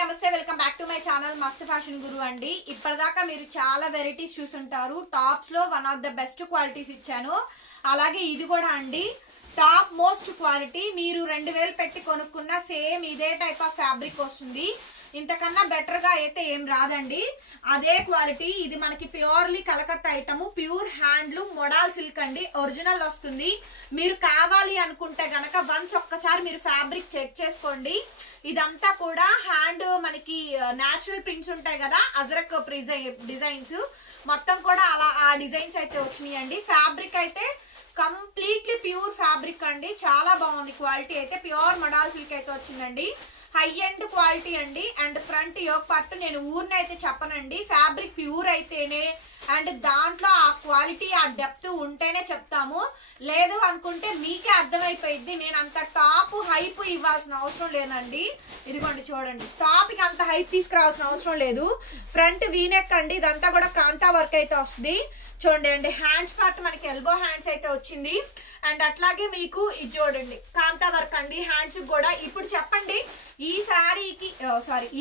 నమస్తే welcome back to my channel మస్త్ fashion గురు అండి. ఇప్పటిదాకా మీరు చాలా వెరైటీస్ చూసుంటారు. టాప్స్ లో one of the best qualities ఇచ్చాను. అలాగే ఇది కూడా అండి టాప్ మోస్ట్ క్వాలిటీ. మీరు 2000 పెట్టి కొనుక్కున్న సేమ్ ఇదే టైప్ ఆఫ్ ఫ్యాబ్రిక్ వస్తుంది. ఇంతకన్నా బెటర్ గా అయితే ఏం రాదండి. అదే క్వాలిటీ. ఇది మనకి purely Calcutta item, pure handloom model silk అండి. ఒరిజినల్ వస్తుంది. మీరు కావాలి అనుకుంటే గనక వన్స్ ఒక్కసారి మీరు ఫ్యాబ్రిక్ చెక్ చేసుకోండి. ఇదంతా కూడా హ్యాండ్ మనకి న్యాచురల్ ప్రింట్స్ ఉంటాయి కదా, అజరక్ డిజైన్స్ మొత్తం కూడా అలా ఆ డిజైన్స్ అయితే వచ్చినాయండి. ఫ్యాబ్రిక్ అయితే కంప్లీట్లీ ప్యూర్ ఫ్యాబ్రిక్ అండి. చాలా బాగుంది క్వాలిటీ అయితే. ప్యూర్ మోడల్ సిల్క్ అయితే వచ్చిందండి. హై ఎండ్ క్వాలిటీ అండి. అండ్ ఫ్రంట్ యోక్ పార్ట్ నేను ఊరినైతే చెప్పనండి. ఫ్యాబ్రిక్ ప్యూర్ అయితేనే అండ్ దాంట్లో ఆ క్వాలిటీ ఆ డెప్త్ ఉంటేనే చెప్తాము. లేదు అనుకుంటే మీకే అర్థమైపోయింది. నేను అంత టాప్ హైప్ ఇవ్వాల్సిన అవసరం లేదండి. ఇదిగోండి చూడండి, టాప్ కి అంత హైప్ తీసుకురావాల్సిన అవసరం లేదు. ఫ్రంట్ వీనెక్ అండి. ఇదంతా కూడా కాంతా వర్క్ అయితే వస్తుంది. చూడండి అండి, హ్యాండ్స్ పార్ట్ మనకి ఎల్బో హ్యాండ్స్ అయితే వచ్చింది. అండ్ అట్లాగే మీకు ఇది చూడండి కాంతా వర్క్ అండి హ్యాండ్స్ కూడా. ఇప్పుడు చెప్పండి, ఈ శారీకి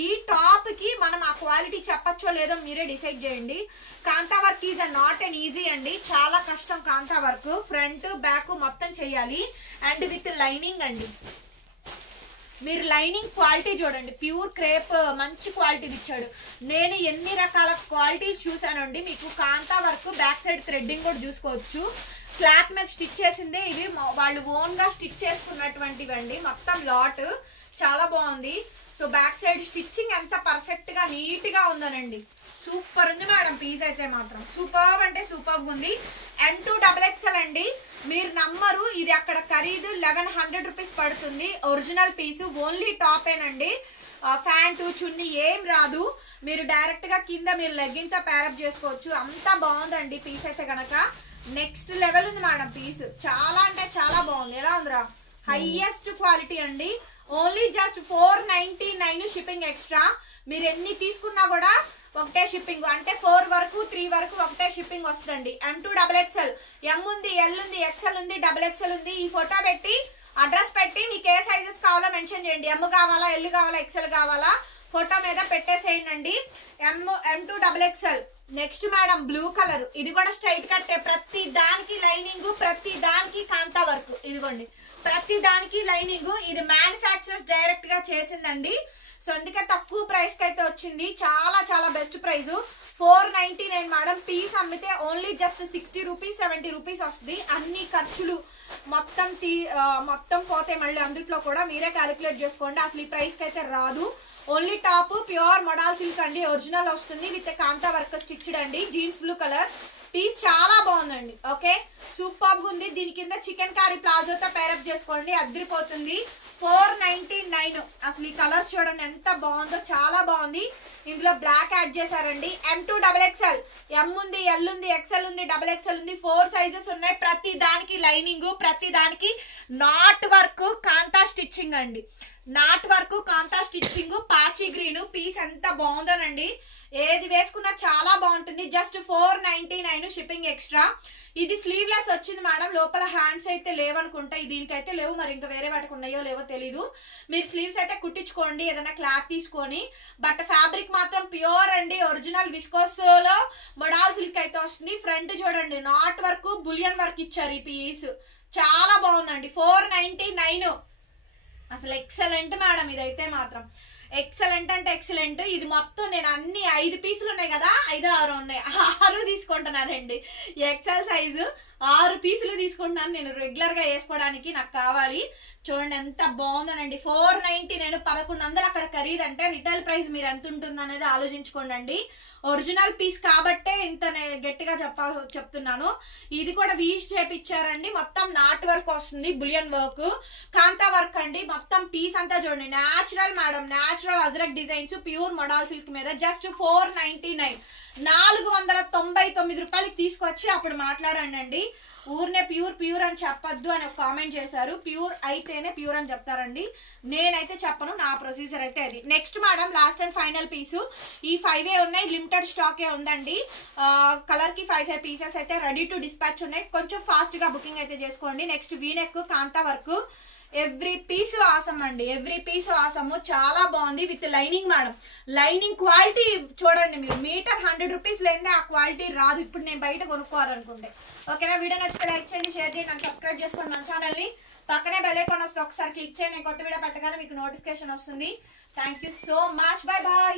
ఈ టాప్ కి మనం ఆ క్వాలిటీ చెప్పచ్చో లేదో మీరే డిసైడ్ చేయండి. Kantha work is not and easy అండి. చాలా కష్టం కాంతా వర్క్. ఫ్రంట్ బ్యాక్ మొత్తం చెయ్యాలి. అండ్ విత్ లైనింగ్ అండి. మీరు లైనింగ్ క్వాలిటీ చూడండి, ప్యూర్ క్రేప్ మంచి క్వాలిటీ ఇచ్చాడు. నేను ఎన్ని రకాల క్వాలిటీ చూసానండి. మీకు కాంతా వర్క్ బ్యాక్ సైడ్ థ్రెడ్డింగ్ కూడా చూసుకోవచ్చు. క్లాత్ మీద స్టిచ్ చేసిందే ఇవి వాళ్ళు ఓన్ గా స్టిచ్ చేసుకున్నటువంటివి అండి. మొత్తం లాట్ చాలా బాగుంది. సో బ్యాక్ సైడ్ స్టిచ్చింగ్ ఎంత పర్ఫెక్ట్ గా నీట్ గా ఉందనండి. సూపర్ ఉంది మేడం. పీస్ అయితే మాత్రం సూపర్ అంటే సూపర్ ఉంది. N2XXL అండి. మీరు నమ్మరు, ఇది అక్కడ ఖరీదు 1100 రూపీస్ పడుతుంది. Original piece. ఓన్లీ టాప్ ఏనండి. ప్యాంటు చున్నీ ఏం రాదు. మీరు డైరెక్ట్ గా కింద మీరు లెగ్గింగ్ తో ప్యారప్ చేసుకోవచ్చు. అంతా బాగుందండి పీస్ అయితే గనక. నెక్స్ట్ లెవెల్ ఉంది మేడం పీస్. చాలా అంటే చాలా బాగుంది. ఎలా ఉందిరా? హైయెస్ట్ క్వాలిటీ అండి. Only just 499 shipping extra. మీరు ఎన్ని తీసుకున్నా కూడా ఒకటే షిప్పింగ్. అంటే 4 వరకు 3 వరకు ఒకటే షిప్పింగ్ వస్తుందండి. N2XXL M ఉంది, L ఉంది, XL ఉంది, XXL ఉంది. ఈ ఫోటో పెట్టి అడ్రస్ పెట్టి మీకు ఏ సైజెస్ కావాలో మెన్షన్ చేయండి. M కావాలా, L కావాలా, XL కావాలా, ఫోటో మీద పెట్టేసేయండి. N2XXL. Next madam blue colour. ఇది కూడా స్ట్రైట్ కట్. ప్రతి దానికి లైనింగ్, ప్రతి దానికి కాంతా వర్క్. ఇదిగోండి ప్రతి దానికి లైనింగ్. ఇది మ్యానుఫ్యాక్చరర్స్ డైరెక్ట్ గా చేసిందండి. సో అందుకే తక్కువ ప్రైస్ కి అయితే వచ్చింది. చాలా చాలా బెస్ట్ ప్రైస్. 499 మేడం. పీస్ అమ్మితే ఓన్లీ జస్ట్ 60 రూపీస్ 70 రూపీస్ వస్తుంది. అన్ని ఖర్చులు మొత్తం పోతే మళ్ళీ అందుట్లో కూడా మీరే క్యాలిక్యులేట్ చేసుకోండి. అసలు ఈ ప్రైస్ కి అయితే రాదు. Only top pure model silk అండి. ఒరిజినల్ వస్తుంది విత్ కాంతా వర్క్ స్టిచ్డ్ అండి. Jeans blue colour. పీస్ చాలా బాగుందండి. ఓకే, సూపర్ గా ఉంది. దీని కింద చికెన్ కారీ ప్లాజోతో పేరప్ చేసుకోండి, అదిరిపోతుంది. 499. అసలు ఈ కలర్స్ చూడండి ఎంత బాగుందో, చాలా బాగుంది. ఇందులో బ్లాక్ యాడ్ చేశారండి. M2XXL M ఉంది, L ఉంది, XL ఉంది, XXL ఉంది. 4 సైజెస్ ఉన్నాయి. ప్రతి దానికి లైనింగ్, ప్రతి దానికి నాట్ వర్క్ కాంతా స్టిచ్చింగ్ అండి. Knot work kantha stitching. పాచి గ్రీన్. పీస్ ఎంత బాగుందోనండి. ఏది వేసుకున్నా చాలా బాగుంటుంది. Just 499 shipping extra. ఇది స్లీవ్లెస్ వచ్చింది మేడం. లోపల హ్యాండ్స్ అయితే లేవనుకుంటా. దీనికైతే లేవు, మరి ఇంకా వేరే వాటికి ఉన్నాయో లేవో తెలీదు. మీరు స్లీవ్స్ అయితే కుట్టించుకోండి ఏదైనా క్లాత్ తీసుకొని. బట్ ఫ్యాబ్రిక్ మాత్రం ప్యూర్ అండి. ఒరిజినల్ విస్కోస్ లో మోడల్ సిల్క్ అయితే వస్తుంది. ఫ్రంట్ చూడండి నాట్ వర్క్ బులియన్ వర్క్ ఇచ్చారు. ఈ పీస్ చాలా బాగుందండి. 499. అసలు ఎక్సలెంట్ మేడం. ఇదైతే మాత్రం ఎక్సలెంట్ అంటే ఎక్సలెంట్. ఇది మొత్తం నేను అన్ని 5 పీసులు ఉన్నాయి కదా, 5 6 ఉన్నాయి. 6 తీసుకుంటున్నానండి. ఎక్సెల్ సైజు 6 పీసులు తీసుకుంటున్నాను నేను రెగ్యులర్ గా వేసుకోవడానికి. నాకు కావాలి. చూడండి ఎంత బాగుందనండి. 499. 1100 అక్కడ ఖరీదు. అంటే రిటైల్ ప్రైస్ మీరు ఎంత ఉంటుంది అనేది ఆలోచించుకోండి. ఒరిజినల్ పీస్ కాబట్టే ఇంత గట్టిగా చెప్తున్నాను. ఇది కూడా వీ షేప్ ఇచ్చారండి. మొత్తం నాట్ వర్క్ వస్తుంది, బులియన్ వర్క్, కాంతా వర్క్ అండి. మొత్తం పీస్ అంతా చూడండి natural madam. Natural ajrakh designs pure model silk మీద జస్ట్ 499. 499 రూపాయలకి తీసుకొచ్చి అప్పుడు మాట్లాడండి. ఊరినే ప్యూర్ అని చెప్పొద్దు అని ఒక కామెంట్ చేశారు. ప్యూర్ అయితేనే ప్యూర్ అని చెప్తారండి. నేనైతే చెప్పను. నా ప్రొసీజర్ అయితే అది. Next madam last and final piece. ఈ 5 ఉన్నాయి. లిమిటెడ్ స్టాక్ ఉందండి. కలర్ కి 5 పీసెస్ అయితే రెడీ టు డిస్పాచ్ ఉన్నాయి. కొంచెం ఫాస్ట్ గా బుకింగ్ అయితే చేసుకోండి. నెక్స్ట్ వీనెక్ కాంతా వర్క్. ఎవ్రీ పీస్ ఆసమ్ అండి, ఎవ్రీ పీస్ ఆసమ్, చాలా బాగుంది with lining madam. Lining quality చూడండి మీరు, మీటర్ 100 రూపీస్ లేదే ఆ క్వాలిటీ రాదు ఇప్పుడు నేను బయట కొనుక్కోవాలనుకుంటే. ఓకేనా, వీడియో నచ్చితే లైక్ చేయండి, షేర్ చేయండి, అండ్ సబ్స్క్రైబ్ చేసుకోండి మన ఛానల్ని. పక్కనే బెల్ ఐకాన్ వస్తుంది, ఒకసారి క్లిక్ చేయండి, నేను కొత్త వీడియో పెట్టగానే మీకు నోటిఫికేషన్ వస్తుంది. Thank you so much, bye bye.